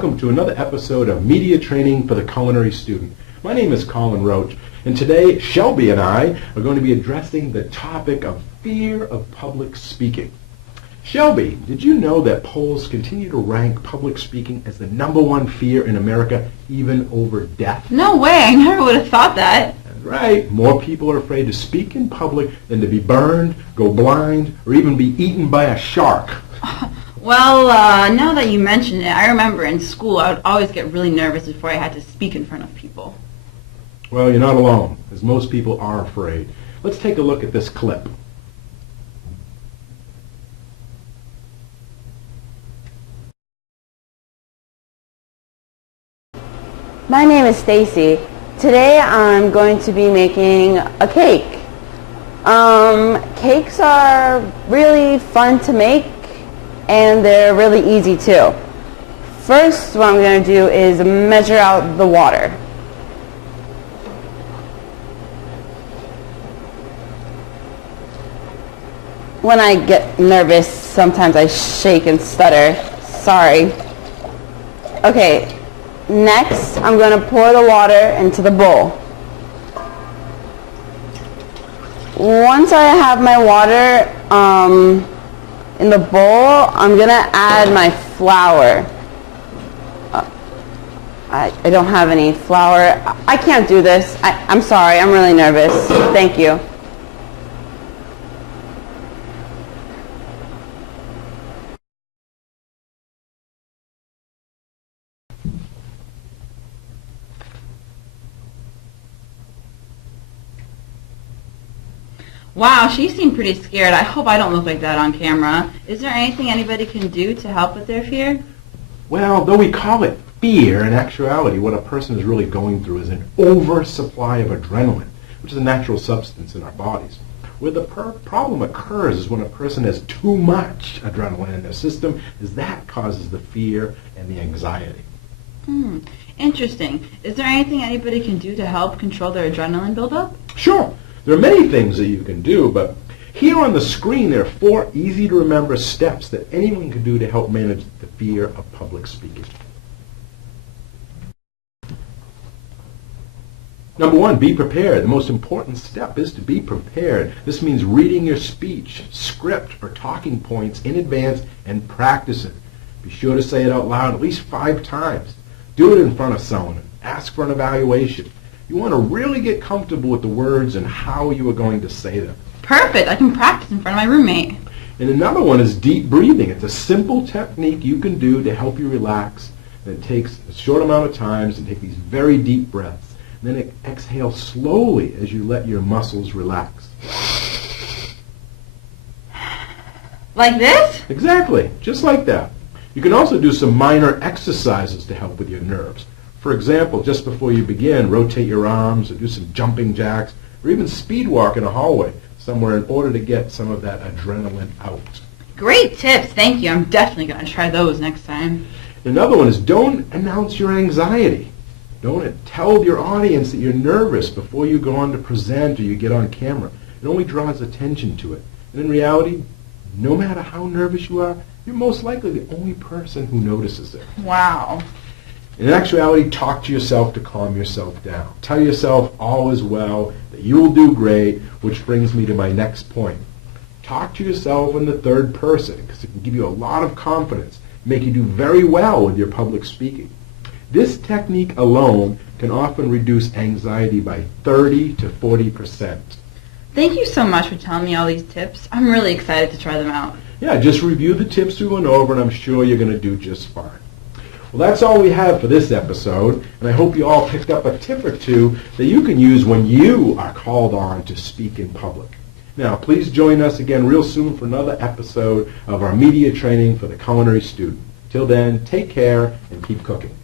welcome to another episode of Media Training for the Culinary Student. My name is Colin Roche, and today Shelby and I are going to be addressing the topic of fear of public speaking. Shelby, did you know that polls continue to rank public speaking as the #1 fear in America, even over death? No way, I never would have thought that. That's right. More people are afraid to speak in public than to be burned, go blind, or even be eaten by a shark. Well, now that you mention it, I remember in school I would always get really nervous before I had to speak in front of people. Well, you're not alone, as most people are afraid. Let's take a look at this clip. My name is Stacy. Today I'm going to be making a cake. Cakes are really fun to make and they're really easy too. First, what I'm going to do is measure out the water. When I get nervous, sometimes I shake and stutter. Sorry. Okay, next I'm going to pour the water into the bowl. Once I have my water in the bowl, I'm going to add my flour. I don't have any flour. I can't do this. I'm sorry. I'm really nervous. Thank you. Wow, she seemed pretty scared. I hope I don't look like that on camera. Is there anything anybody can do to help with their fear? Well, though we call it fear, in actuality, what a person is really going through is an oversupply of adrenaline, which is a natural substance in our bodies. Where the problem occurs is when a person has too much adrenaline in their system, is that causes the fear and the anxiety. Interesting. Is there anything anybody can do to help control their adrenaline buildup? Sure. There are many things that you can do, but here on the screen there are 4 easy-to-remember steps that anyone can do to help manage the fear of public speaking. Number 1, be prepared. The most important step is to be prepared. This means reading your speech, script, or talking points in advance and practice it. Be sure to say it out loud at least 5 times. Do it in front of someone. Ask for an evaluation. You want to really get comfortable with the words and how you are going to say them. Perfect. I can practice in front of my roommate. And another one is deep breathing. It's a simple technique you can do to help you relax. And it takes a short amount of time and take these very deep breaths. And then exhale slowly as you let your muscles relax. Like this? Exactly. Just like that. You can also do some minor exercises to help with your nerves. For example, just before you begin, rotate your arms or do some jumping jacks or even speed walk in a hallway somewhere in order to get some of that adrenaline out. Great tips. Thank you. I'm definitely going to try those next time. Another one is don't announce your anxiety. Don't tell your audience that you're nervous before you go on to present or you get on camera. It only draws attention to it. And in reality, no matter how nervous you are, you're most likely the only person who notices it. Wow. In actuality, talk to yourself to calm yourself down. Tell yourself all is well, that you will do great, which brings me to my next point. Talk to yourself in the third person because it can give you a lot of confidence, make you do very well with your public speaking. This technique alone can often reduce anxiety by 30 to 40%. Thank you so much for telling me all these tips. I'm really excited to try them out. Yeah, just review the tips we went over and I'm sure you're going to do just fine. Well, that's all we have for this episode, and I hope you all picked up a tip or two that you can use when you are called on to speak in public. Now, please join us again real soon for another episode of our media training for the culinary student. Till then, take care and keep cooking.